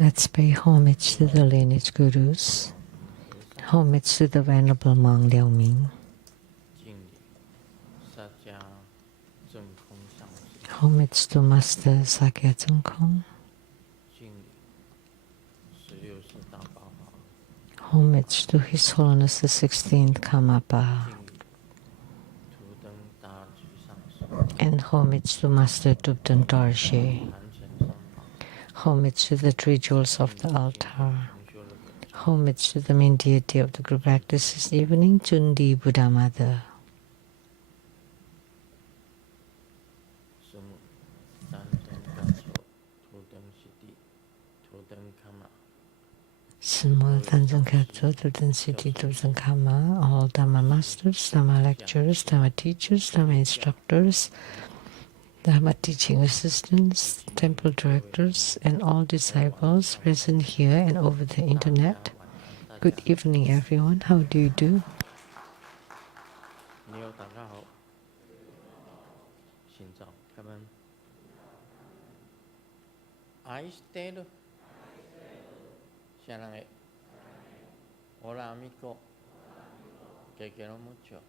Let's pay homage to the lineage gurus, homage to the Venerable Monk Liao Ming, homage to Master Sakya Tsung Kong, homage to His Holiness the 16th Karmapa, and homage to Master Tupten Dorje, homage to the three jewels of the altar, homage to the main deity of the group practice this evening, Jundi Buddha Mother. Small Tanzan Katso, Tupten City, Tupten Kama, all Dhamma masters, Dhamma lecturers, Dhamma teachers, Dhamma instructors, Dhamma teaching assistants, temple directors, and all disciples present here and over the internet. Good evening, everyone. How do you do? I stayed. Hola amigo. Te quiero mucho.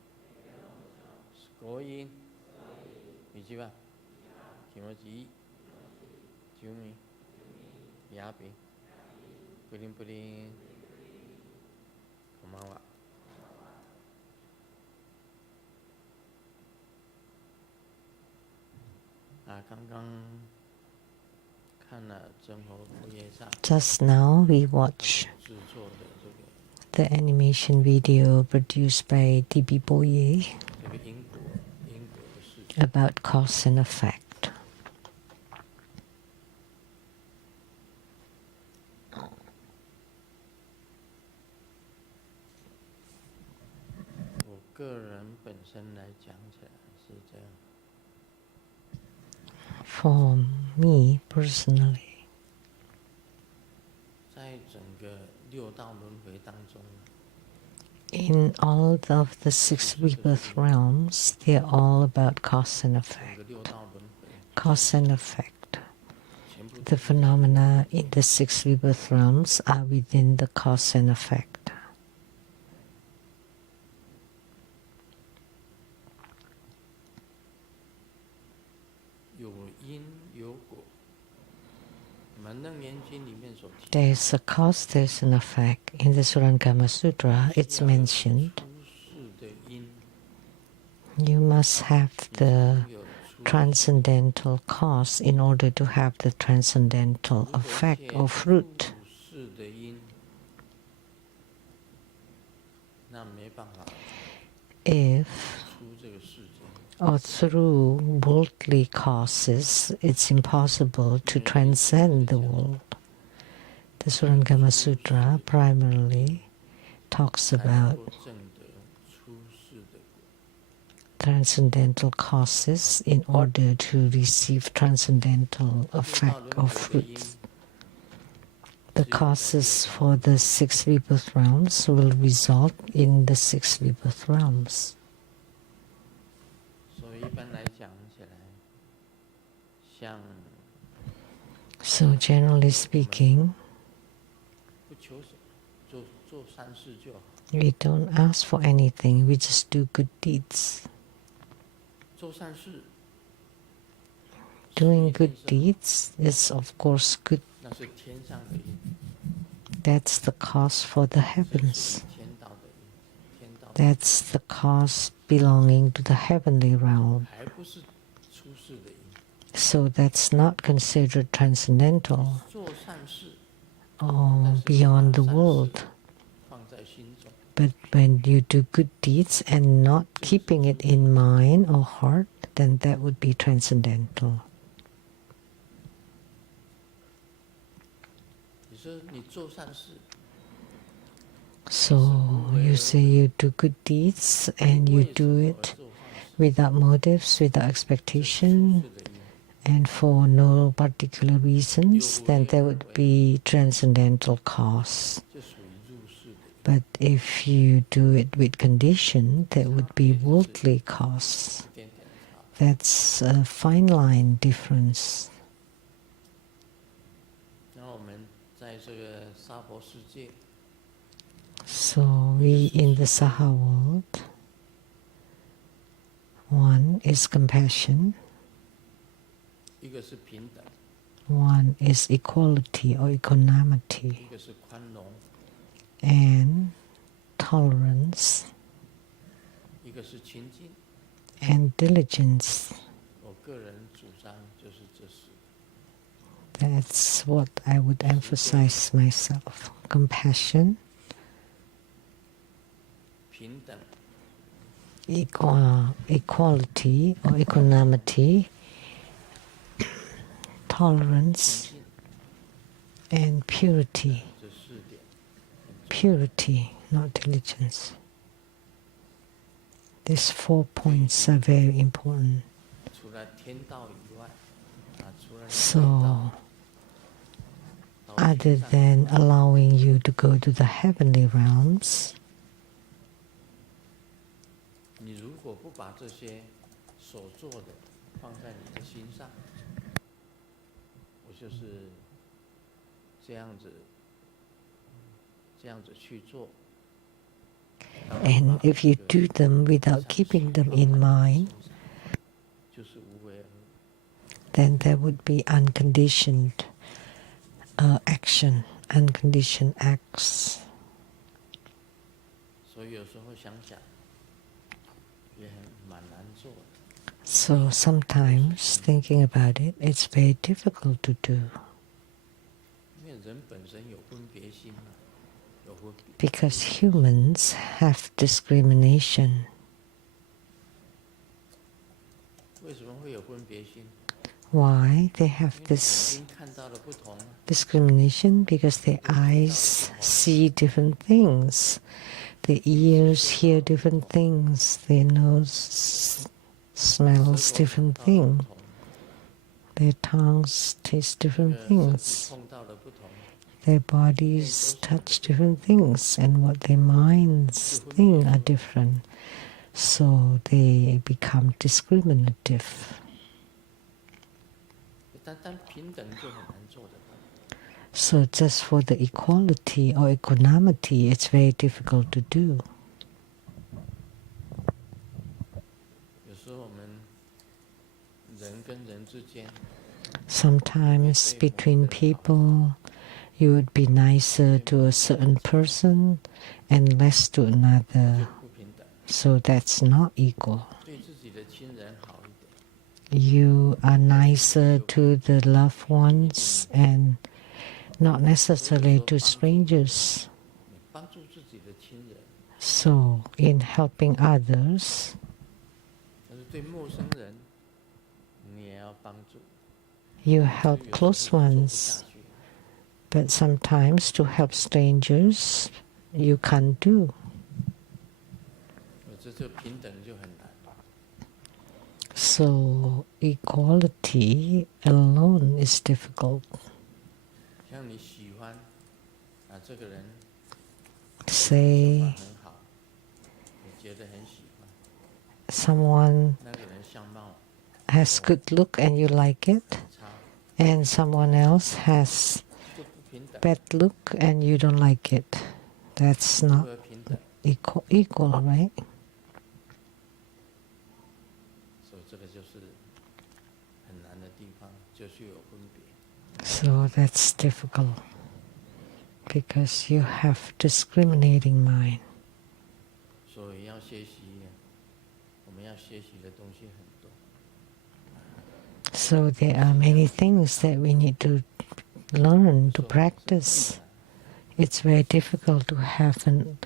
Scoin. Michiba. Kimochi. Jumi. Yapi. Pudding pudding. Komawa. Just now we watched the animation video produced by D.B. Boye about cause and effect. For me personally, in all of the 6 rebirth realms, they're all about cause and effect. Cause and effect. The phenomena in the 6 rebirth realms are within the cause and effect. There's a cause, there's an effect. In the Surangama Sutra, it's mentioned you must have the transcendental cause in order to have the transcendental effect or fruit. If or through worldly causes, it's impossible to transcend the world. The Surangama Sutra primarily talks about transcendental causes in order to receive transcendental effect or fruits. The causes for the 6 rebirth realms will result in the 6 rebirth realms. So generally speaking, we don't ask for anything, we just do good deeds. Doing good deeds is of course good. That's the cause for the heavens. That's the cause belonging to the heavenly realm. So that's not considered transcendental or beyond the world. But when you do good deeds and not keeping it in mind or heart, then that would be transcendental. So you say you do good deeds and you do it without motives, without expectation, and for no particular reasons, then there would be transcendental cause. But if you do it with condition, that would be worldly cause. That's a fine line difference. 在这个娑婆世界， So we in the Saha world, one is compassion, 一个是平等， one is equality or 一 equanimity, 个是宽容， and tolerance 一个是清净。 and diligence. 我个人主张就是这四个。 That's what I would emphasize myself. Compassion, 平等， equality or equanimity, tolerance, 清净， and purity. 这四点。 Purity, not diligence. These 4 points are very important. 除了天道以外，除了 So, other than allowing you to go to the heavenly realms, 你如果不把这些所做的放在你的心上，我就是这样子去做。 and if you do them without keeping them in mind, 就是无为而为。 then there would be unconditioned action, unconditioned acts. 所以有时候想想，也蛮难做的。 So sometimes thinking about it, it's very difficult to do. 因为人本身有分别心嘛，有分别。 Because humans have discrimination. 为什么会有分别心？ Why they have 因为 this 眼睛看到的不同啊。 discrimination? Because their eyes see different things, their ears hear different things, their nose smells different things, their tongues taste different things, 碰到的不同， their bodies touch different things, and what their minds think are different. So they become discriminative. 但平等就很难做得到。 So just for the equality or equanimity, it's very difficult to do. 有时候我们人跟人之间， Sometimes between people, you would be nicer to a certain person and less to another. 不平等。 So that's not equal. 对自己的亲人好一点， You are nicer to the loved ones and not necessarily to strangers. 你帮助自己的亲人， So in helping others, 但是对陌生人，你也要帮助。 you help close 做不 ones. 下去， But sometimes to help strangers, you can't do. 这平等就很难。 So equality alone is difficult. 像你喜欢这个人 Say 很好，你觉得很喜欢， someone 那个人相貌 has good look and you like it, 差， and someone else has 就不平等， bad look and you don't like it. That's 不 not 合平等。 equal, right? 所以这个就是很难的地方，就是有分别。 So that's difficult because you have discriminating mind. 所以要学习，我们要学习的东西很多。 So there are many things that we need to learn, to practice. It's very difficult to have an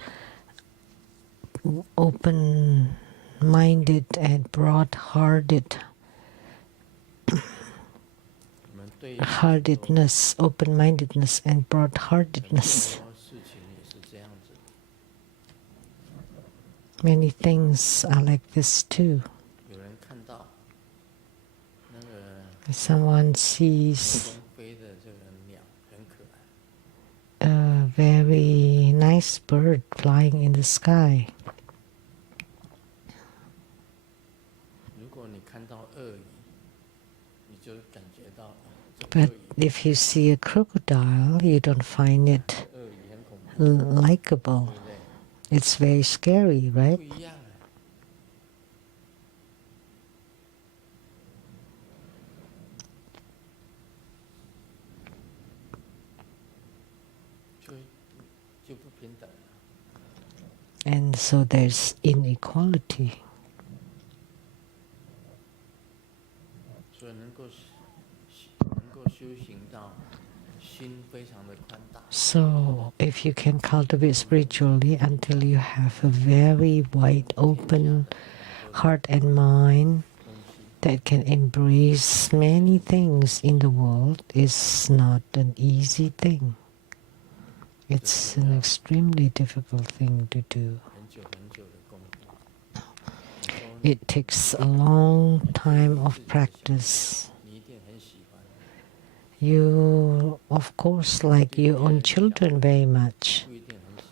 open-minded and broad-hearted heartedness, open-mindedness and broad-heartedness. 事情也是这样子。 Many things are like this too. 有人看到那个 Someone sees 空飞的这个鸟很可爱， a very nice bird flying in the sky. 如果你看到鳄鱼，你就感觉到这 But 鳄鱼 if you see a crocodile, you don't find it 鳄鱼很恐怖， likable. 对不对？ It's very scary, 不 right? 一样哎，就不平等了。 And so there's inequality. 所以能够修行到心非常的宽大， So if you can cultivate spiritually until you have a very wide open heart and mind 东西 that can embrace many things in the world, is not an easy thing. It's an extremely difficult thing to do. 很久很久的功夫。 It takes a long time of practice. 你一定很喜欢， You, of course, like your own children very much, 不一定很喜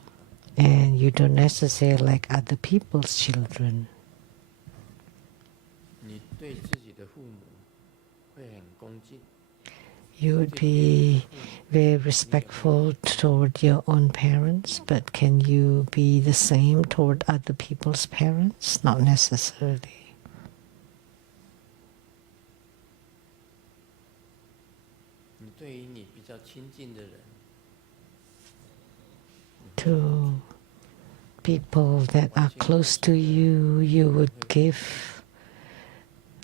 欢。 and you don't necessarily like other people's children. 你对自己的父母会很恭敬， You would be very respectful toward your own parents, but can you be the same toward other people's parents? Not necessarily. 你对于你比较亲近的人， To people that are close to you, you would give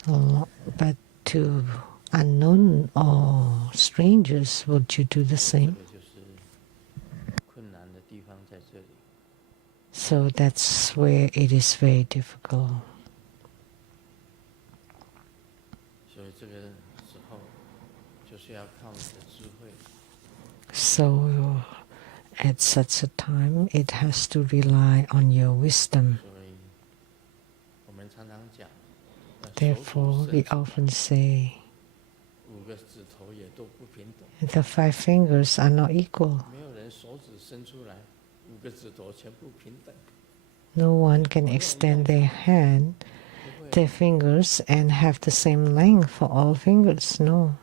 a lot, but to unknown or strangers, would you do the 这 same? 个就是困难的地方在这里。 So that's where it is very difficult. 所以这个时候就是要靠你的智慧， So at such a time, it has to rely on your wisdom. 所以我们常常讲， Therefore, we often say 5个指头也都不平等， the 5 fingers are not equal. 没有人手指伸出来5个指头全部平等， No one can extend their hand, 不会。 their fingers, and have the same length for all fingers. No.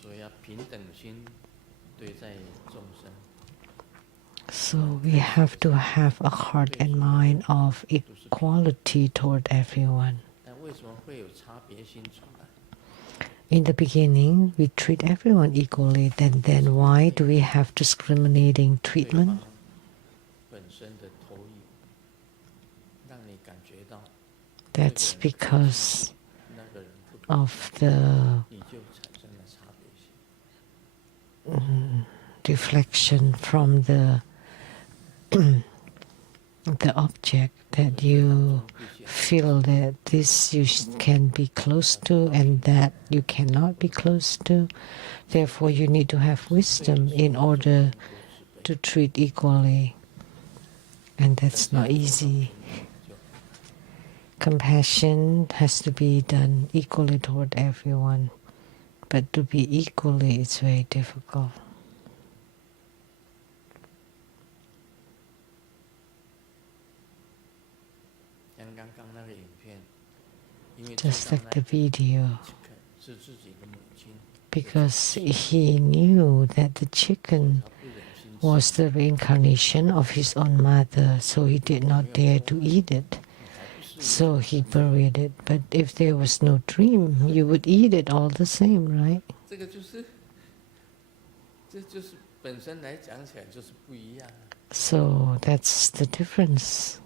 所以要平等心对待众生， So we have to have a heart and mind of equality toward everyone. 但为什么会有差别心出来？ In the beginning, we treat everyone equally. Then why do we have discriminating 对 treatment? 方本身的投影，让你感觉到 That's because 那个人不公， of the 你就产生了差别心。 reflection from the the object that you feel that this you can be close to and that you cannot be close to. Therefore, you need to have wisdom in order to treat equally. And that's not easy. Compassion has to be done equally toward everyone. But to be equally, it's very difficult. 像刚刚那个影片，因为 Just 知道 like 那 the video. 是自己的母亲， Because he knew that the chicken 他不忍心吃， was the reincarnation of his own mother, so he did not dare to eat it. 还不是 So he buried it. But if there was no dream, you would eat it all the same, right? 这个就是，这就是本身来讲起来就是不一样。 So that's the difference.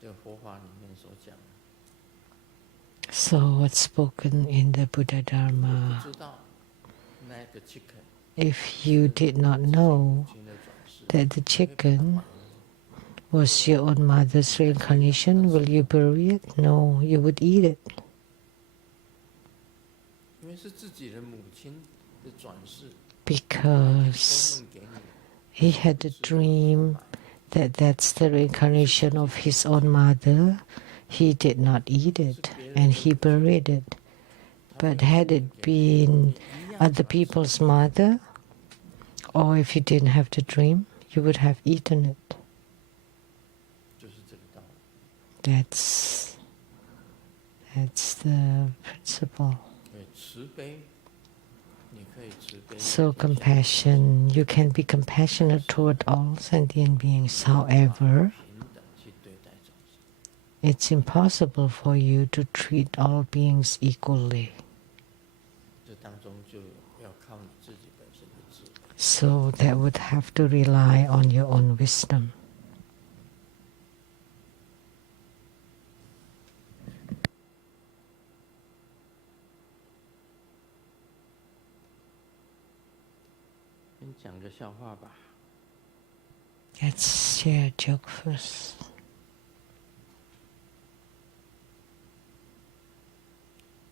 这佛法里面所讲， So what's spoken in the Buddha 不 Dharma, 知道那个 chicken if you did not know 母亲的转世， that the chicken was your own mother's reincarnation, will you bury it? No, you would eat it. 因为是自己的母亲的转世， Because 供应给你， he had a dream that that's the reincarnation of his own mother. He did not eat it and he buried it. But had it been other people's mother, or if you didn't have the dream, you would have eaten it. 就是这个道理。 That's the principle. 慈悲，你可以慈悲。 So compassion, you can be compassionate toward all sentient beings. However, 平等去对待众生。 it's impossible for you to treat all beings equally. 这当中就要靠你自己本身的智慧。 So that would have to rely on your own wisdom. 先讲个笑话吧。 Let's share a joke first.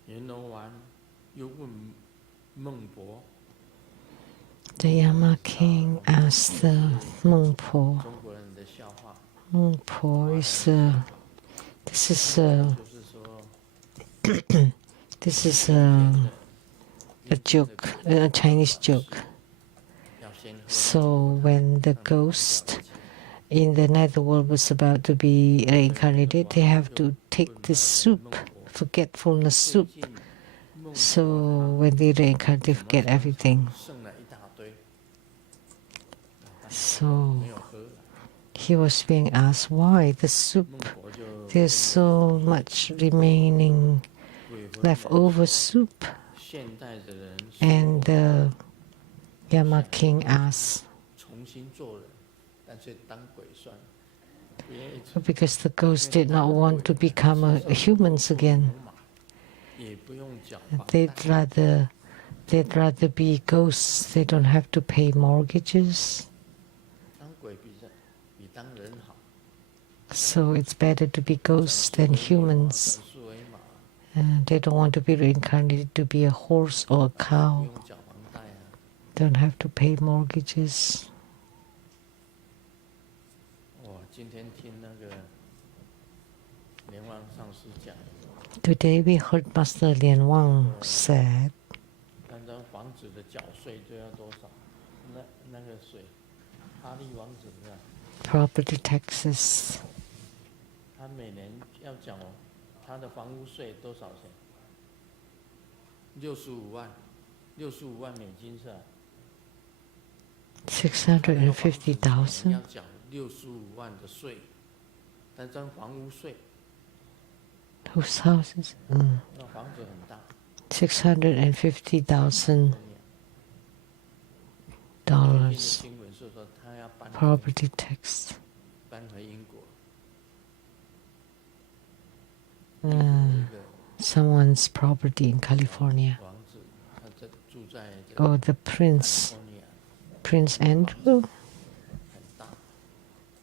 阎罗王又问孟婆， The Yama king asked the Meng Po. 中国人的笑话， Meng Po is this is 就是说 this is a joke, a Chinese joke. 要先喝 So when the ghost in the netherworld was about to be reincarnated, they have to take this soup, forgetfulness soup. 最近孟 So when they reincarnate, they forget everything. 剩了一大堆， So 没有喝了。 he was being asked why the 孟 soup, 婆就 there's so much remaining 鬼魂 leftover soup. 现代的人 And the Yama king asked, 重新做人，但是当鬼算了，不愿意做 because the ghost did not want to become humans again. 也不用缴房 They'd 贷， rather be ghosts. They don't have to pay mortgages. 当鬼比当人好。 So it's better to be ghosts than humans. 转树为马， They don't want to be reincarnated to be a horse or a 不 cow. 用缴房贷啊。 Don't have to pay mortgages. 我今天听那个莲王上师讲， Today we heard Master Lian Wang said 单张房子的缴税就要多少？那个税，哈利王子是吧？ property taxes. 他每年要缴他的房屋税多少钱？65万，65万美金是吧？ 650,000. 要缴65万的税，单张房屋税。 Whose house is 那房子很大。 $650,000 最近的新闻是说他要搬 property tax. 搬回英国。 Someone's property in California. 王子他在住在 Oh, the prince, Prince Andrew. 很大，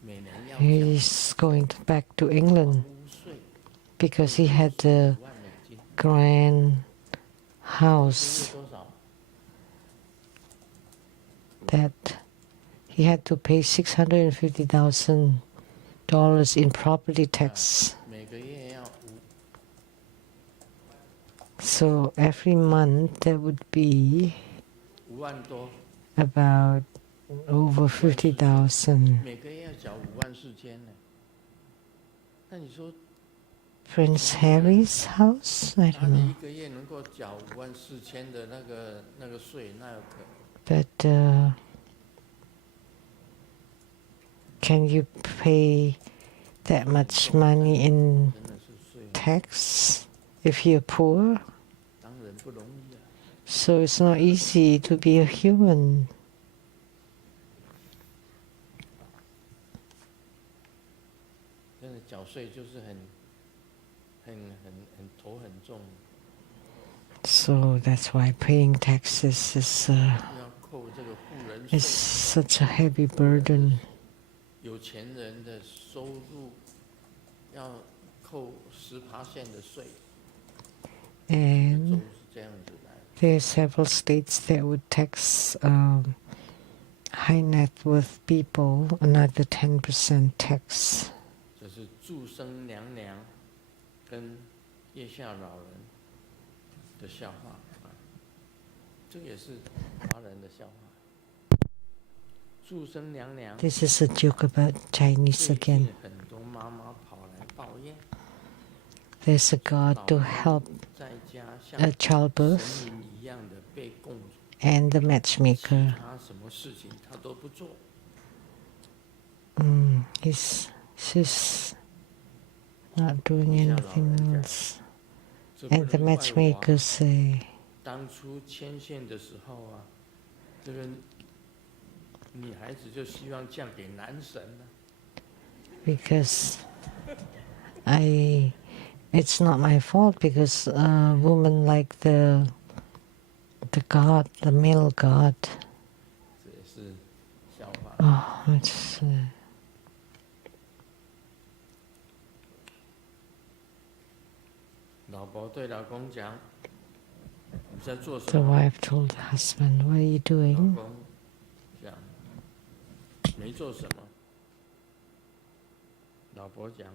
每年要 He's going back to England 屋税 because he had a 5万美金， grand 这 house 是多少？ that he had to pay $650,000 in property tax. 每个月要So every month that would be 5万多， about over 50,000. 每个月要缴54000呢。那你说 Prince Harry's house? I 他 don't 的 know. 一个月能够缴54000的那个税，那有可能？ But can you pay that much money in 真的是税， tax if you're poor? 当人不容易啊。 So it's not easy to be a human. 真的缴税就是很头很重， So that's why paying taxes 要扣这个富人 is 税。 such a heavy burden. 有钱人的收入要扣10%的税，州 And 是这样子来。 there are several states that would tax high net worth people another 10% tax. 这是祝生娘娘跟月下老人的笑话啊。这个也是华人的笑话。祝生娘娘 This is a joke about Chinese 最近 again. 很多妈妈跑来抱怨， There's a god 老 to 公 help 在家像 a childbirth 神明一样的被供主， and the 其 matchmaker. 他什么事情他都不做。 She's not doing anything else. 这不 And the 能怪我 matchmaker 啊， say, 当初牵线的时候啊，这个女孩子就希望嫁给男神了。 because it's not my fault because a woman like the god, the male god. 这也是笑话。 Oh, it's 老婆对老公讲：“你在做什 the 么？” wife told the husband, what are you 老 doing? 公讲：“没做什么。”老婆讲：“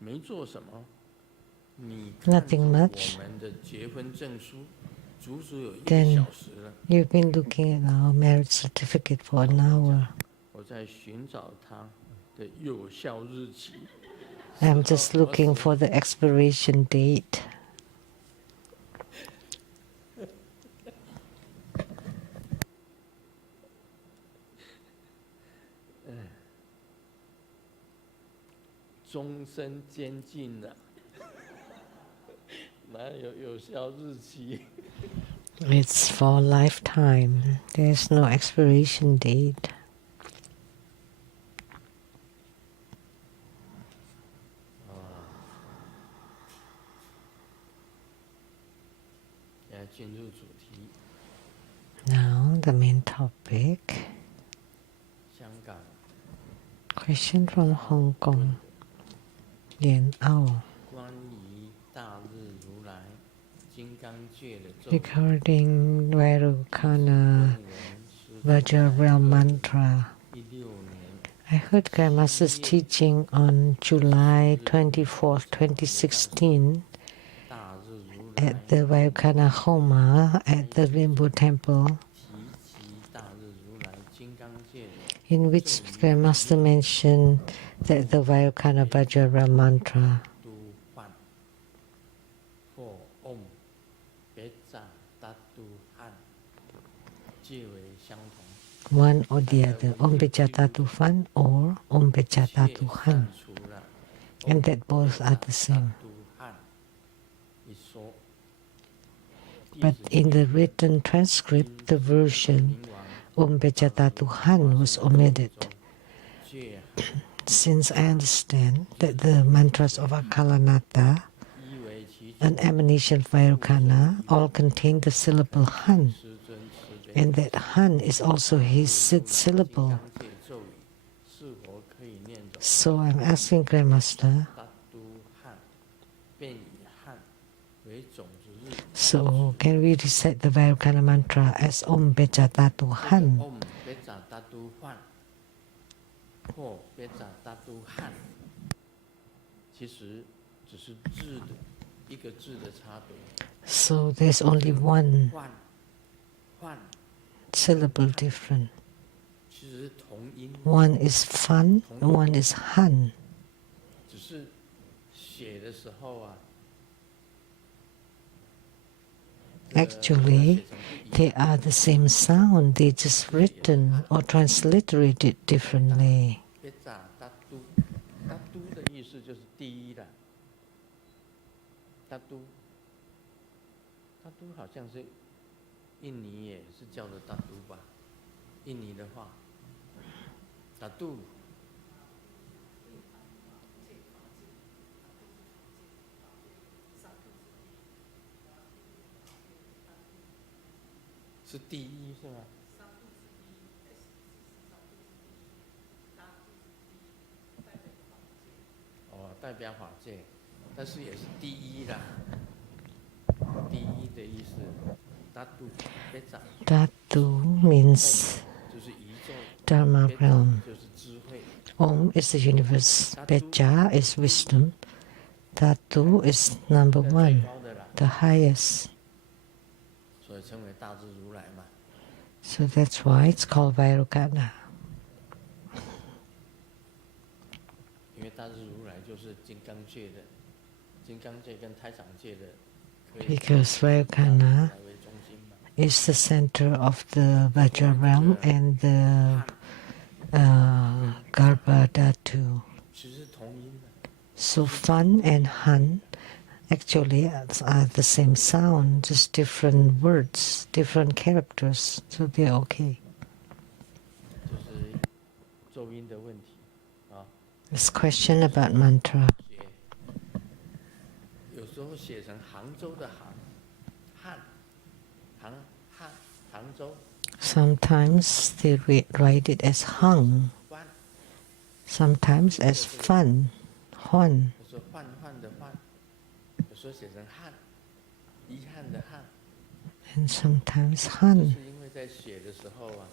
没做什么。你看着 Nothing 我 much. 们的结婚证书，足足有1个 Then 小时了。 You've been looking at our marriage certificate for an hour. 我在寻找它的有效日期。 I'm just looking for the expiration date. 终身监禁了，哪有有效日期？ It's for a lifetime. There's no expiration date. 来进入主题。 Now the main topic. 香港 Question from Hong Kong. Lian Ao. 关于大日如来金刚界的咒语 Regarding Vairocana 文 Vajragram mantra. 16年 I heard Grandmaster's teaching on July 24th, 2016 大日如来 at the Vairocana Homa at the Rimbu Temple, 提及大日如来金刚界的 in which Grandmaster mentioned that the Vairocana Vajragram mantra 都幻或 Om 别扎达都汉皆为相同。 one or the other, Om Bejata Tufan or Om Bejata 切 Tuhan, 散除了 and that both are the same. 都汉一说。 But in the written transcript, the version Om Bejata Tuhan was omitted. 戒汉 Since I understand that the mantras of Akalanata, 依为其 an emanation of Vairocana, all contain the syllable Han, 师尊慈悲 and that Han is also his sixth syllable. 金刚界咒语是否可以念走 So I'm asking Grandmaster, 达都汉，便以汉为种子日。 so can we recite the Vairocana mantra as Om Bejata Tuhan? Om 别扎达都幻，或别扎达都汉，其实只是字的一个字的差别。 So there's only one 幻幻 syllable different. 其实同音， One is Fan, one is Han. 只是写的时候啊。 Actually, they are the same sound, they just written or transliterated differently. 别扎达都，达都的意思就是第一了。达都，达都好像是印尼也是叫的达都吧？印尼的话，达都。是第一是吗？哦，代表法界，但是也是第一啦。第一的意思，达都别长， Dhatu means 就是宇宙， Dharma 别 realm. 长就是智慧， Om is the universe, Beja is wisdom, Dhatu is number 最 one, 高的啦。 the highest. 所以称为大智如来嘛。 So that's why it's called Vairocana. 因为大智如来就是金刚界的，金刚界跟胎场界的，可以 Because 大智如 Vairocana 来为中心嘛。 is the center of the Vajra realm and the Garbha Dhatu. 其实同音的， So Fan and Han actually are the same sound, just different words, different characters. So they're okay. 就是奏音的问题啊。 This question about mantra. 有时候写成杭州的杭，杭州。 Sometimes they write it as hung, sometimes as fun, huan. 有时候换的换，有时候写成汉，遗憾的汉。 And sometimes han, 是因为在写的时候啊，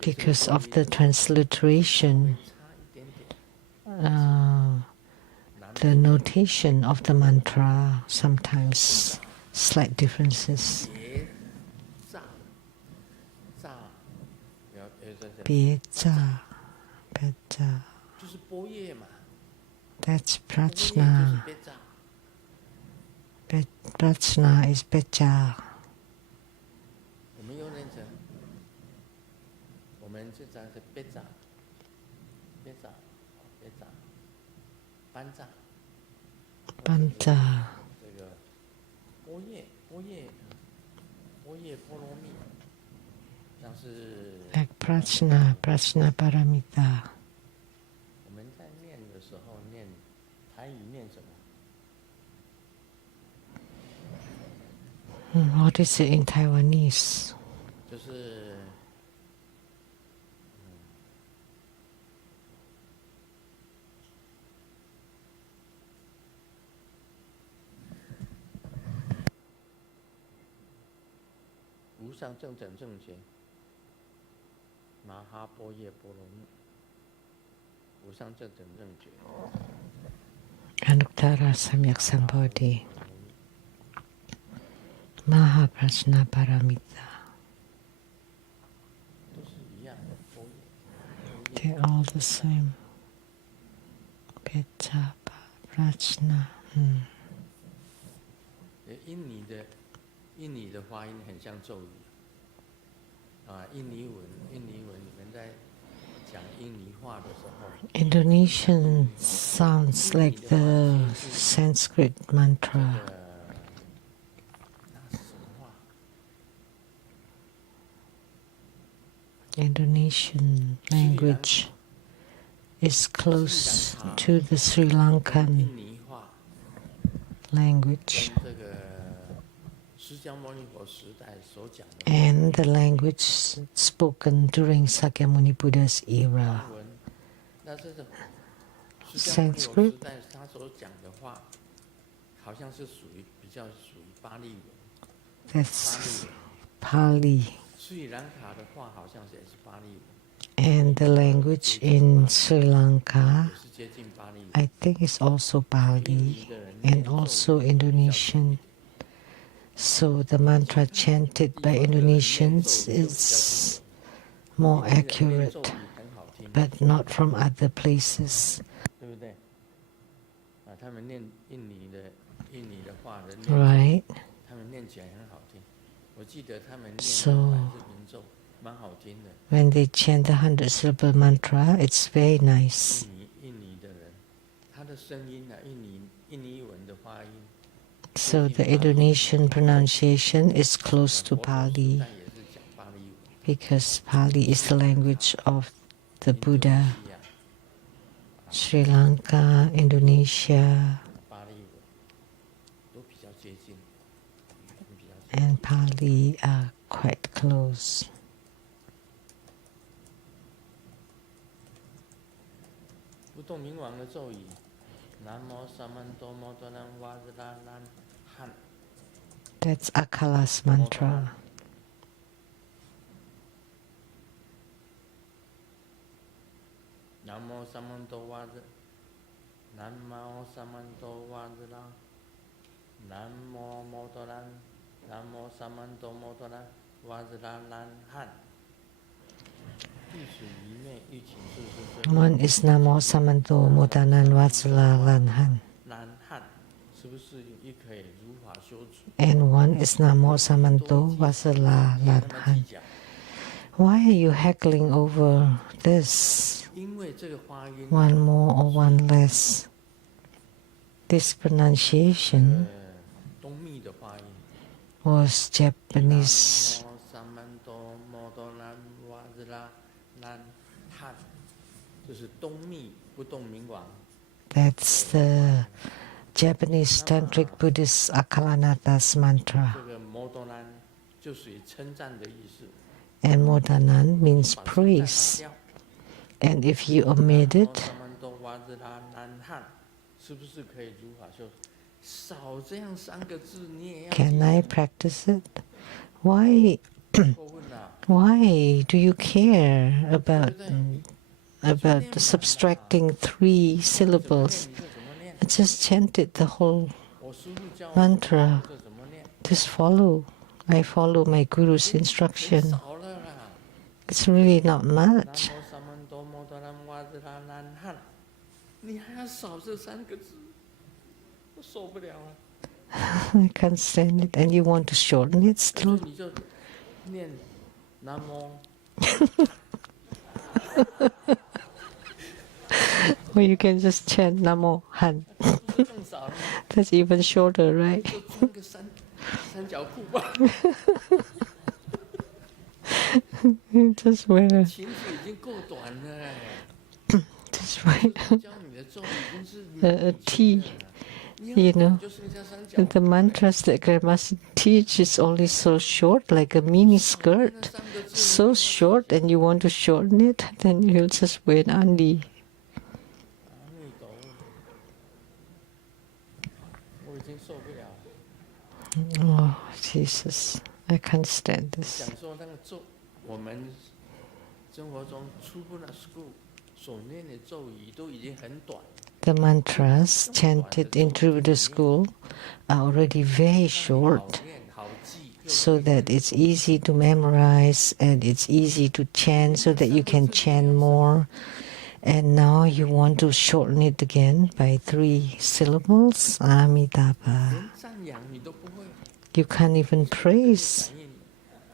because of the transliteration, 差一点点。 the notation of the mantra, sometimes slight differences. 别扎，别扎，就是波叶嘛。 That's prajna. Prajna is beja. 我们又念成，我们这张是别扎，班扎。 Banta. 这个波叶波罗蜜，像是 Like prajna paramita. 我们在念的时候念台语念什么？ What is it in Taiwanese? 就是无上正等正觉，麻哈波叶波罗蜜，无上正等正觉。 Anuttara Samyak Sambodhi. Mahaprajna Paramita. 都是一样的波叶。 They're all the same. Beja Prajna. 印尼的发音很像咒语啊，印尼文，你们在讲印尼话的时候， Indonesian sounds like the Sanskrit mantra. 那是什么话？ Indonesian language is close to the Sri Lankan 印尼话 language 跟这个释迦牟尼佛时代所讲的 and the language spoken during Sakyamuni Buddha's era. 梵文，那这个释迦牟尼佛时代他所讲的话，好像是比较属于巴利文。 That's Pali. 斯里兰卡的话好像也是巴利文， And the language in Sri Lanka, 也是接近巴利文。 I think, is also Pali and also Indonesian. So the mantra chanted by Indonesians is more accurate, but not from other places. 对不对？啊，他们念印尼的话的， Right? 他们念起来很好听。我记得他们念 So 日明咒，蛮好听的。 when they chant the 100 syllable mantra, it's very nice. 印尼的人，他的声音啊，印尼文的发音。 So the Indonesian pronunciation is close to Pali, 但也是讲巴利文。 because Pali is the language of the Buddha. Sri Lanka, Indonesia, 巴利文都比较接近，比较接近。 and Pali are quite close. 不动明王的咒语，南无萨曼多摩多南哇日拉兰汉。 That's Akala's mantra. 南无萨曼多哇日，南无萨曼多哇日拉，南无摩多南南无萨曼多摩多拉瓦兹拉南汉。弟子一面欲请示师尊。 One is Namo Samanto Modanan Vatsala Lanhan. 南汉是不是也可以如法修持？ And one is Namo Samanto Vatsala Lanhan. Why are you haggling over this? 因为这个发音 One more or one less? This pronunciation 东密的发音。 was Japanese. 南无萨曼多摩多南瓦兹拉南汉，这是东密不动明王。 That's the Japanese Tantric Buddhist Akalanata's mantra. 这个摩多南就属于称赞的意思。 And Modanan means praise. And if you omit it, 萨曼多瓦兹拉南汉，是不是可以如法修？少这样3个字你也要。 can I practice it? Why 我问了。 why do you care about subtracting 3 syllables? 你这怎么念？ Just chant it the whole 我师父教我 mantra. 这怎么念？ Just follow. I follow my guru's 很 instruction. 少了啦。 It's really not 南 much. 无萨曼多摩多南瓦兹拉南汉，你还要少这3个字，我受不了了。 I can't stand it. And you want to shorten it 所以 still? 你就念南无。 Or you can just chant Namo Han. 不是更少了吗？ That's even shorter, right? 就穿个三角裤吧。 Just wear 裙子已经够短了哎。 just wear 教你的咒语已经是 a T. You know, 就剩下三角。 the mantras that Grandmaster teach is only so short, like a mini skirt. So short, and you want to shorten it, then you'll just wear an andi. 阿弥陀佛，我已经受不了了。 Oh, Jesus. I can't stand this. 讲说那个咒，我们生活中初步的 school 所念的咒语都已经很短。 The mantras chanted in Buddha school are already very short, 好念好记， so that it's easy to memorize and it's easy to chant, so that you can chant more. And now you want to shorten it again by 3 syllables? Amitabha. 连赞扬你都不会。 You can't even praise. 反应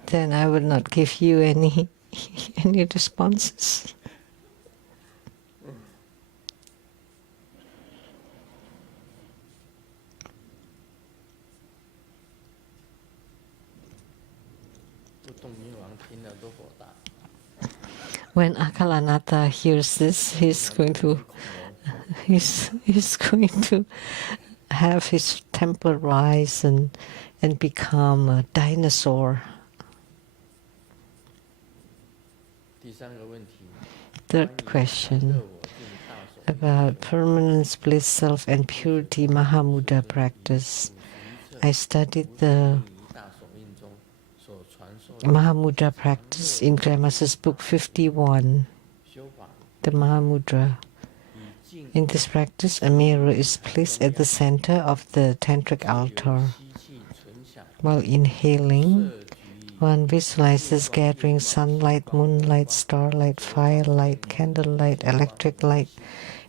Then I will not give you any responses. 不动明王听了都火大。 When Akalanata hears this, he's going to have his temper rise and become a dinosaur. 第3个问题。 Third question about permanence, bliss, self, and purity Mahamudra practice. I studied the Mahamudra practice in Grandmaster's book 51, the Mahamudra. In this practice, a mirror is placed at the center of the tantric altar. While inhaling, one visualizes gathering sunlight, moonlight, starlight, firelight, candlelight, electric light,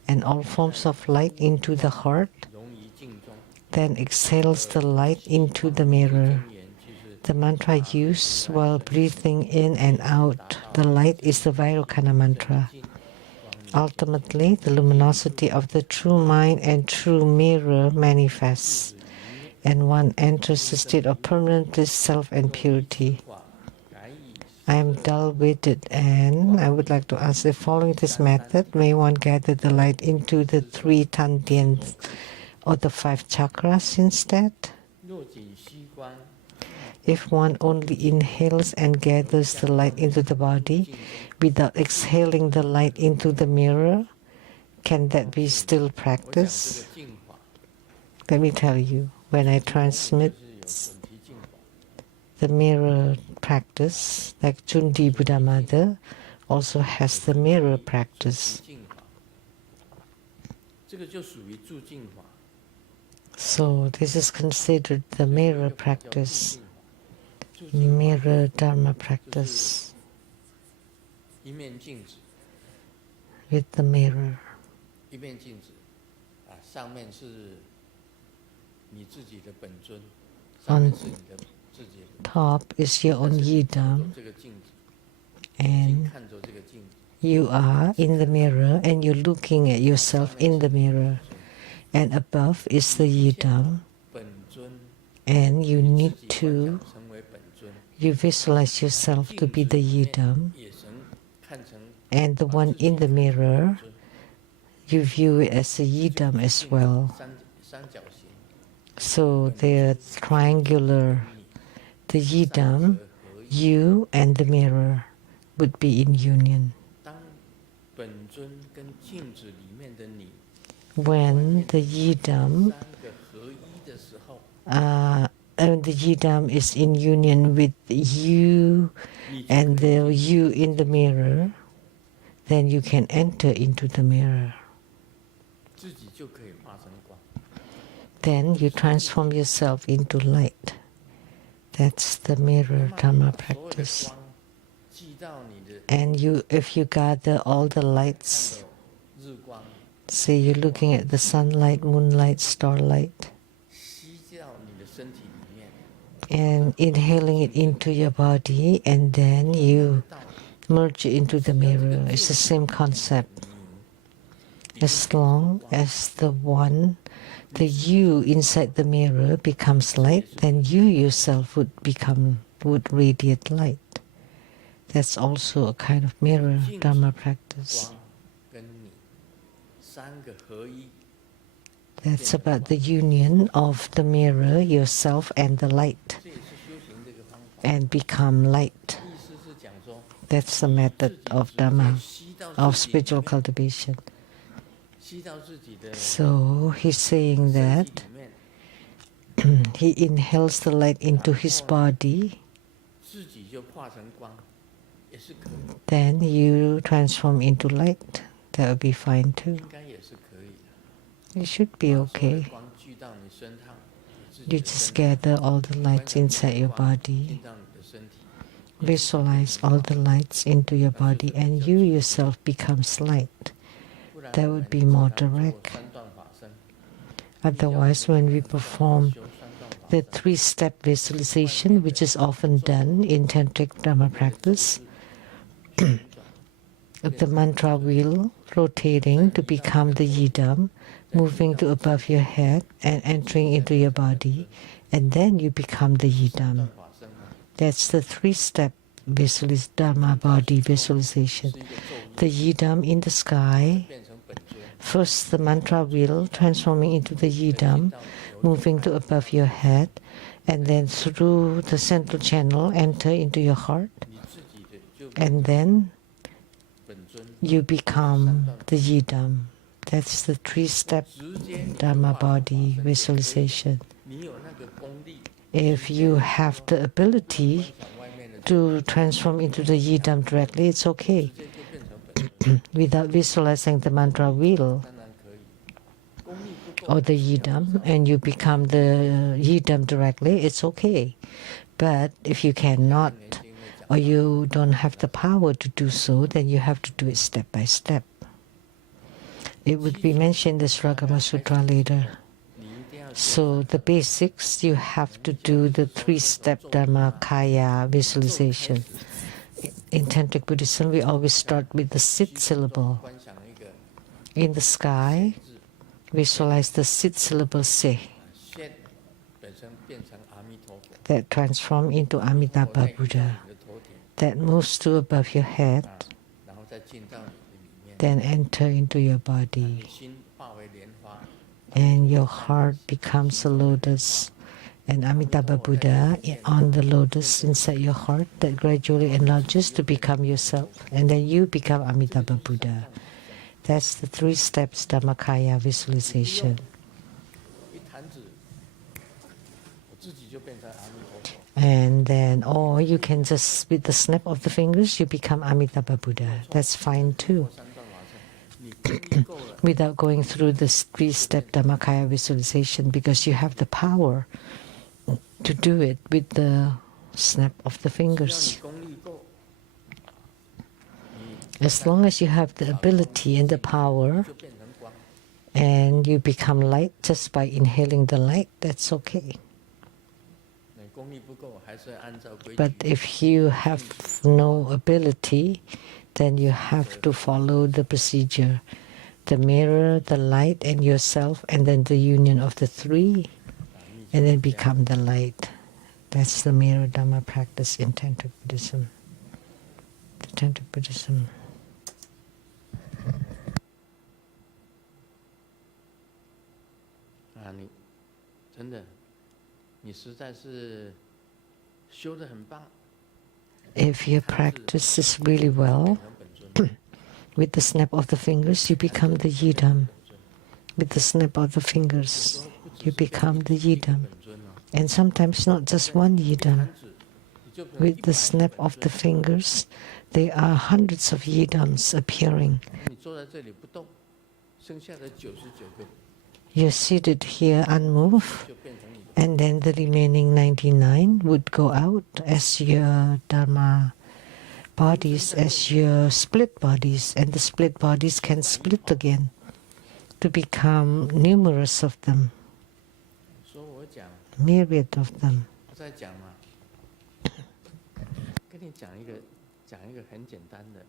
and all forms of light into the heart, then exhales the light into the mirror. The mantra used while breathing in and out, the light is the Vairocana mantra. Ultimately, the luminosity of the true mind and true mirror manifests, and one enters the state of permanent bliss, self, and purity. I am dull-witted, and I would like to ask if following this method, may one gather the light into the 3 tantians or the 5 chakras instead? If one only inhales and gathers the light into the body without exhaling the light into the mirror, can that be still practice? Let me tell you, when I transmit the mirror practice, like Jundi Buddha Mother also has the mirror practice. So this is considered the mirror practice. mirror Dharma practice 一面镜子， with the mirror. 一面镜子，上面是你自己的本尊，上面是你的自己的。 Top is your own yidam, 这个镜子， and 看着这个镜子， you are in the mirror and you're looking at yourself in the mirror. And above is the yidam, 本尊， and you 自 need 己幻 to 想成为本尊， you visualize yourself to be the 镜子里 yidam, 面也神看成 and the 把 one 自己 in the 看成本 mirror 尊， you view it as a yidam as well. 三角形， So they're triangular. The yidam, 合一。 you and the mirror would be in union. 当本尊跟镜子里面的你 When the yidam 三个合一的时候， the yidam is in union with you 你就 and 可以 the you in the mirror, then you can enter into the mirror. 自己就可以化成光。 Then you transform yourself into light. That's the mirror Dharma 把所有的 practice. 光寄到你的 And if you gather all the 看 lights, 的日光， say you're looking at the sunlight, moonlight, starlight, 吸到你的身体里面， and inhaling it into your body, and then you 到 merge it into the mirror. It's the same concept. As long as the one, the you inside the mirror becomes light, then you yourself would radiate light. That's also a kind of mirror Dharma practice. 光跟你三个合一， That's about the union of the mirror, yourself, and the light, 这也是修行这个方法。 and become light. 意思是讲说， That's the method of Dharma, 吸到 of 自己里 spiritual 面， cultivation. 吸到自己的 So he's saying 身 that 体里面， he inhales the light into his body, 自己就化成光，也是可以， then you transform into light. That would be fine too. 应该也是可以的。 It should be 把所有 okay. 的光聚到你身上，你自己 You 的 just 身上 gather all the lights inside your 观 body, 进到你的身体， visualize all the lights into your body, and you yourself becomes light. 不然 That 我 would 们 be 常 more 常做 direct. 三段法身， Otherwise, when we 修 perform 三段法 the 身 three-step visualization, which is often done in tantric Dharma practice, 旋转 the mantra wheel rotating to become the yidam, moving to above your head and entering into your body, and then you become the 三 yidam. 段法身嘛， That's the three-step Dharma body visualization. 是一个咒语， The yidam in the sky, 变成本尊， first the mantra wheel transforming into the 进 yidam, 到你的 moving to above your head, and then through the central channel enter into your heart, 你自己的就 and then 本尊， you become the yidam. That's the three-step 直接 Dharma 化成法 body 身 visualization. 你有那个功力， If you have the ability 观想外面的， to transform into the yidam directly, it's okay. 直接就变成本尊， Without visualizing the mantra wheel 当然可以。功力不够， or the yidam, and you become the yidam directly, it's okay. But if you cannot, 年轻的讲 or you don't have the power to do so, then you have to do it step by step. It would be mentioned in the Surangama Sutra later. 你一定要学 So the basics, you have to do the three-step Dharmakaya visualization. In Tantric Buddhism, we always start with the sit syllable. 观想一个 In the sky, 字， visualize the sit syllable se 现本身变成阿弥陀佛， that transform into 佛 Amitabha 在你 Buddha, 的头顶 that moves to above your head, 然后再进到你的里面， then enter into your 你 body, 心化为莲花， and your heart becomes a lotus, and Amitabha Buddha on the lotus inside your heart that gradually enlarges to become yourself, and then you become Amitabha Buddha. That's the three steps Dhammakaya visualization. 一弹指，我自己就变成阿弥陀佛。 And then, or you can just, with the snap of the fingers, you become Amitabha Buddha. That's fine too. 三段法身，你功力够了， Without going through this three-step Dhammakaya visualization, because you have the power to do it with the snap of the 只要你 fingers. 功力够，你 As long as you have the ability and the power 就变成光。 and you become light just by inhaling the light, that's okay. 你功力不够，还是按照规矩。 But if you have no ability, then you have to follow the procedure. The mirror, the light, and yourself, and then the union of the three, and then become the light. That's the mirror Dhamma practice in Tantric Buddhism. The Tantric Buddhism. 你真的，你实在是修得很棒。 If your practice is really well, with the snap of the fingers, you become the yidam. With the snap of the fingers, you become the yidam. And sometimes not just one yidam. With the snap of the fingers, there are hundreds of yidams appearing. 你坐在这里不动，剩下的99个 You're seated here unmoved, 就变成你的。 and then the remaining 99 would go out as your dharma bodies, as your split bodies, and the split bodies can split again to become numerous of them, 所以我讲， myriad of them. 我在讲嘛，跟你讲一个很简单的。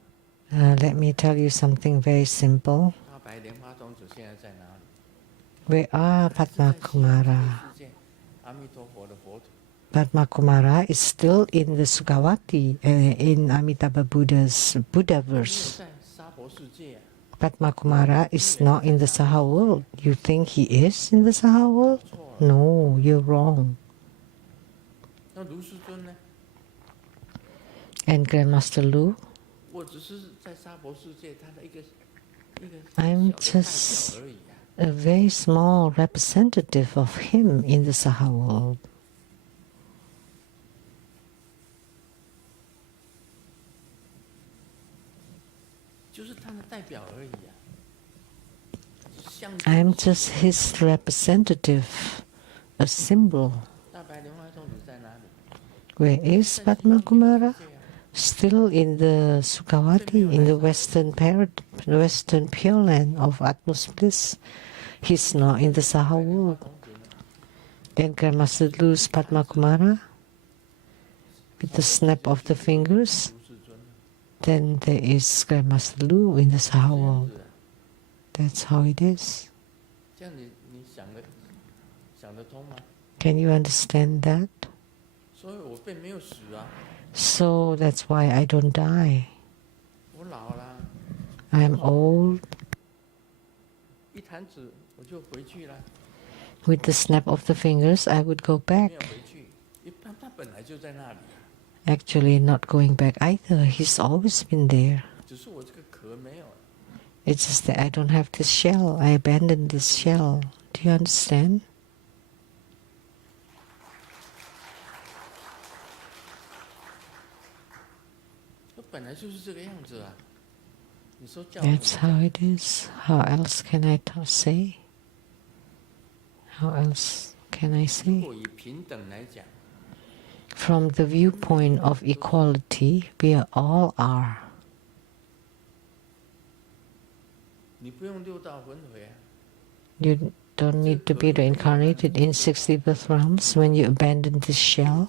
Let me tell you something very simple. 大白莲花种子现在在哪里？ Where are Padma Kumara? 世界阿弥陀佛的佛土。 Padma Kumara is still in the Sukhavati, in Amitabha Buddha's Buddhaverse. 在娑婆世界啊， Padma Kumara is not in the Saha world. You think he is in the Saha world? No, you're wrong. 那卢师尊呢？ And Grandmaster Lu, 我只是在娑婆世界他的一个 I'm 小的代 just 表而已啊。 a very small representative of him in the Saha world. 就是他的代表而已啊。象征 I'm just his representative, a symbol. 大白莲花种子在哪里？ Where is 在 Padma 西方极乐 Kumara? 世界啊。 Still in the Sukhavati, in the western Pure Land of Atmos Bliss. He's not in the Saha world. 种子呢？ Then Grandmaster Lu's Padma Kumara, with the snap of the fingers, 卢世尊啊， then there is Grandmaster Lu in the Saha 这样 world. 子啊。 That's how it is. 这样你想得通吗？ Can you understand that? 所以我并没有死啊， So that's why I don't die. 我老了， I'm old. 一弹指我就回去了， With the snap of the fingers, I would go 没 back. 有回去，因为他本来就在那里啊， Actually, not going back either. He's always been there. 只是我这个壳没有。 It's just that I don't have this shell. I abandoned this shell. Do you understand? 我本来就是这个样子啊。你说叫我 That's 怎么 how 讲 it is. How else can I say? How else can I 如 say? 果以平等来讲， From the viewpoint of equality, we all are. 你不用六道轮回啊， You don't need to be reincarnated in 60 birth realms. When you abandon this shell, 已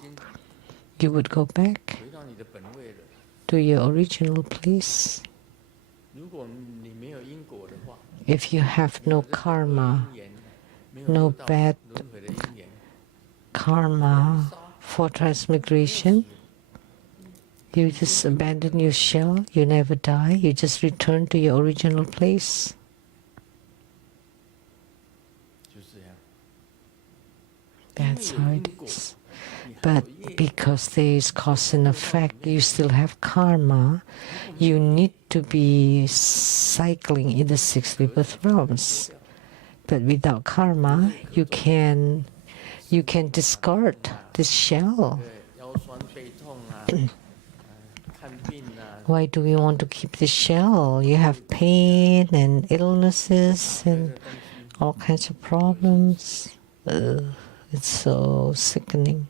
经 you would go back 回到你的本位了。 to your original place. 如果你没有因果的话， If you have 没有 no 这个 karma, 因缘，没有 no 六道 bad 轮回的因缘， karma for transmigration, you just abandon your shell, you never die, you just return to your original place. 就是这样。 That's 因为 how 有 it 因果， is. 你还 But 有业， because there is cause and effect, you still have karma. You need to be cycling in the 60 birth realms. But without karma, you can discard this shell. 对，腰酸背痛啊，看病啊， Why do we want to keep the shell? You have pain and illnesses 这 and 个东西 all kinds of problems. It's so sickening.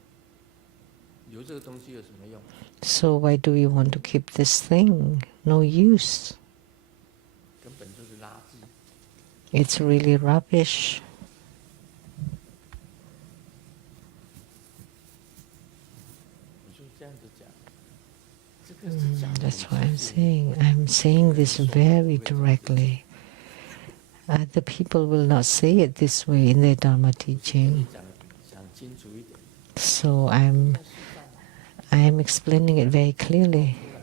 有这个东西有什么用？ So why do you want to keep this thing? No use. 根本就是垃圾。 It's really rubbish. 我就这样子讲，这个是讲得 That's 很 what I'm 清楚。 saying. I'm saying this very directly. Other people will not say it this way in their Dharma 跟 teaching. 你讲清楚一点。 So 在释放 I'm explaining it very clearly. 出来，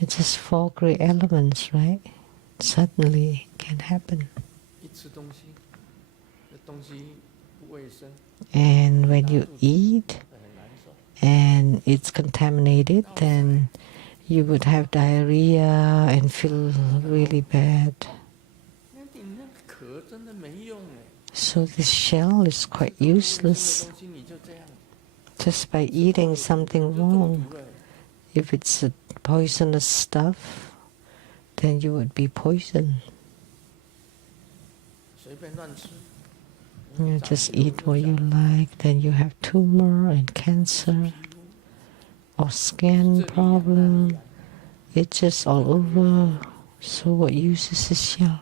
It's just four great elements, right? Suddenly can happen. 一吃东西，这东西不卫生， And when you eat 很难受。 and it's contaminated, then you would have diarrhea and feel really bad. 那你那个壳真的没用哎。 So this shell is quite 卫生 useless 的东西你就这样， just by eating something 就中 wrong. 毒了。 If it's a poisonous stuff, then you would be poisoned. 随便乱吃。 You just eat what you like, then you have tumor and cancer or skin problem. It's just all over. So what use is this shell?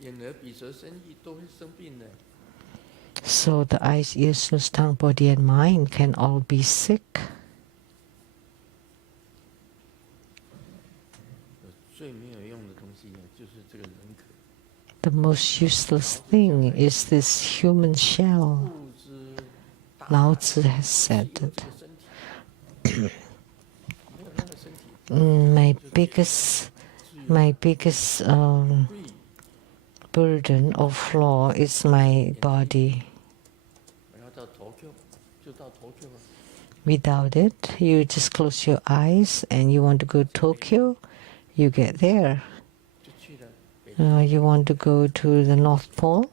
眼耳鼻舌身意都会生病的。 So the eyes, ears, nose, tongue, body and mind can all be sick. 最没有用的东西就是这个人壳。 The most useless thing is this human shell. 物质大 Lao Tzu has said 有 that 这个身体，没有那个身体， my biggest 对， burden or flaw is my body. 我要到Tokyo，就到Tokyo了。 Without it, you just close your eyes and you want to go to Tokyo, you get there. 就去了北 You want to go to the North Pole,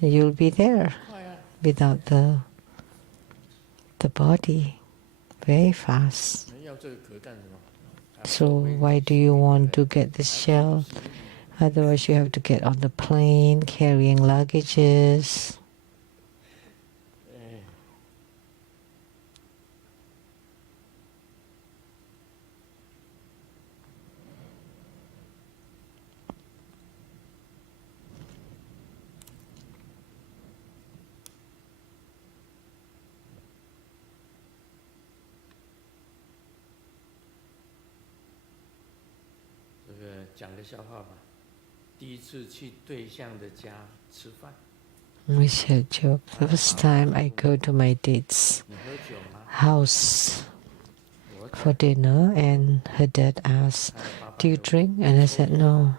you'll be there 快啊！ without the body. Very fast. 你要这个壳干什么？ So why do you want to get this shell? Otherwise you have to get on the plane carrying luggages. 哎，这个讲个笑话吧。第一次去对象的家吃饭， We share a joke. The first time I go to my date's 你喝酒吗？ house 我 for dinner and her dad asked, 他的爸爸 do you drink? And I said, no.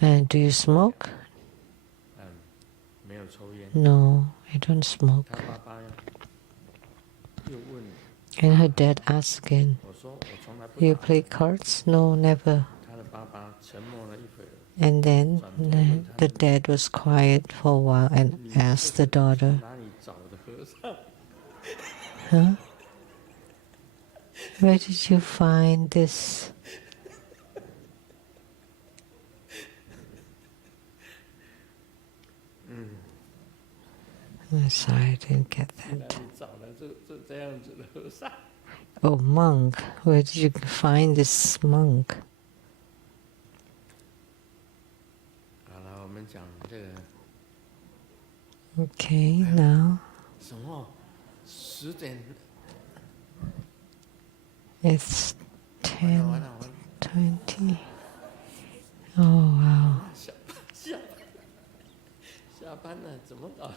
And do you smoke? 没有抽烟。 No, I don't smoke. 他爸爸又问 And her dad asked again, 我说我从来不 you 打。 play cards? No, never. 他的爸爸沉默了一会儿， And then the dad was quiet for a while and 你 asked the 这是 daughter, 哪里找的和尚？ huh? Where did you find this? I'm sorry, I didn't get 哪 that. 里找的这样子的和尚？ Oh, monk. Where did you find this monk? 好了，我们讲这个 Okay, now 什么10点， it's 完了完 10:20. 了完了， Oh, wow. 下班了，怎么搞？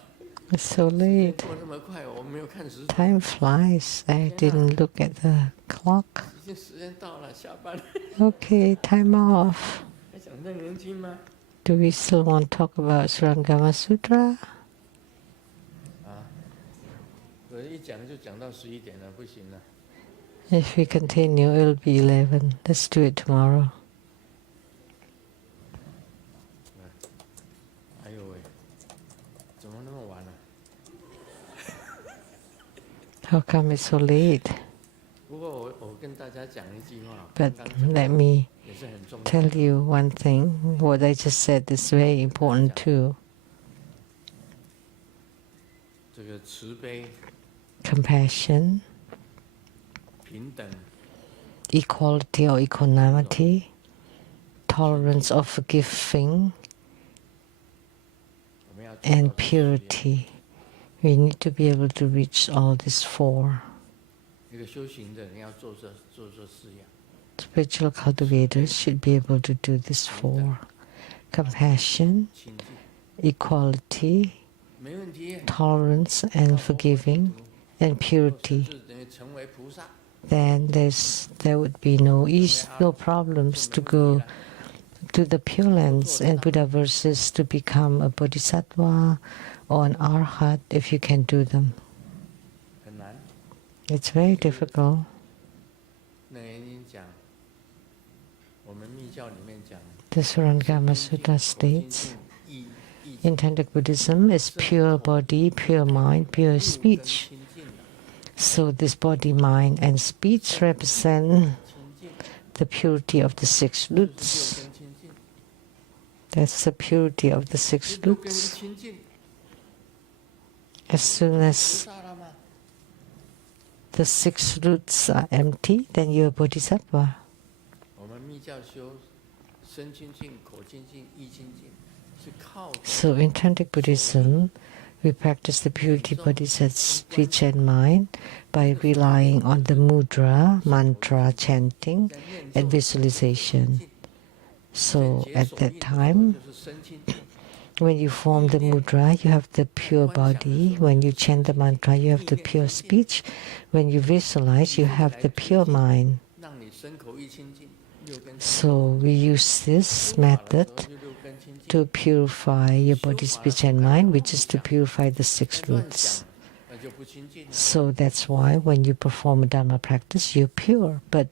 It's so 时间 late. 过那么快，我没有看时， Time flies. I didn't look at the clock. 已经时间到了，下班了。 Okay, time off. 还讲楞严经吗？ Do we still want to talk about Surangama Sutra? 啊，我一讲就讲到11点了，不行了。 If we continue, it'll be 11. Let's do it tomorrow. 哎呦喂，怎么那么晚了？ How come it's so late? 不过我跟大家讲一句话， But 刚刚 let me 也是很重要。 tell you one thing. What I just said is very important too. 这个慈悲、 compassion, 平等、 equality or equanimity, tolerance or forgiving, 我们要做到 and 这四样。 purity. We need to be able to reach all these four. 一个修行的人要做这四样。 Spiritual cultivators should be able to do these four. Compassion, 亲近 equality, 没问题， tolerance and forgiving, and 甚 purity. 至等于成为菩萨， Then there would be no problems to go to the Pure Lands and Buddha versus to become a bodhisattva or an arhat if you can do them. 很难。 It's very difficult. 那原因讲，我们密教里面讲， The Surangama Sutra states, in Tantric Buddhism is pure body, pure mind, pure speech. So this body, mind, and speech represent the purity of the six roots. That's the purity of the six roots. As soon as the six roots are empty, then you're a bodhisattva. 我们密教修身清净、口清净、意清净，是靠 So in Tantric Buddhism, we practice the purity bodhisattva speech and mind by relying on the mudra, mantra, chanting, and visualization. So at that time, 就是身清净， when you form the mudra, you have the pure body. When you chant the mantra, you have the pure speech. When you visualize, you have the pure mind. 让你身口意清净，六根清净。 So we use this method 就六根清净。 to purify your body, speech, and mind, which is to purify the six 乱 roots. 想，那就不清净了。 So that's why when you perform a Dharma practice, you're pure. But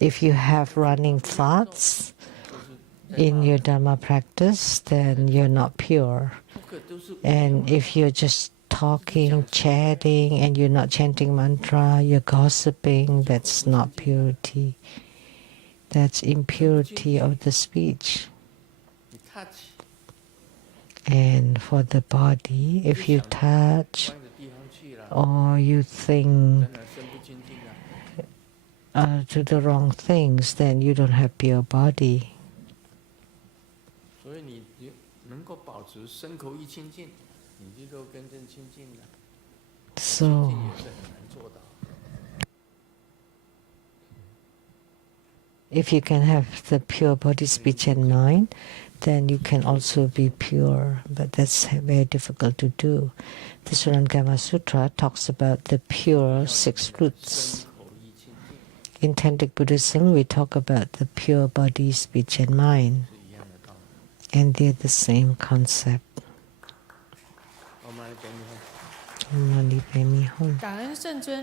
if you have running thoughts in your Dharma practice, then you're not pure. 不可都是 And if you're just talking, chatting, and you're not chanting mantra, you're gossiping, that's not purity. That's impurity of the speech. 你 touch And for the body, if you touch 关的地方去了， or you think 当然身不清净了。 to the wrong things, then you don't have pure body. 所以你能够保持身口意清净，你这六根真清净了。 So 清净也是很难做到。 if you can have the pure body, speech, and mind, then you can also be pure. But that's very difficult to do. The Surangama Sutra talks about the pure six roots. 身口意清净 In Tantric Buddhism, we talk about the pure body, speech, and mind. 是一样的道理。 And they're the same concept. 我们来给你看。 Mani Padme Hum. 感恩圣尊。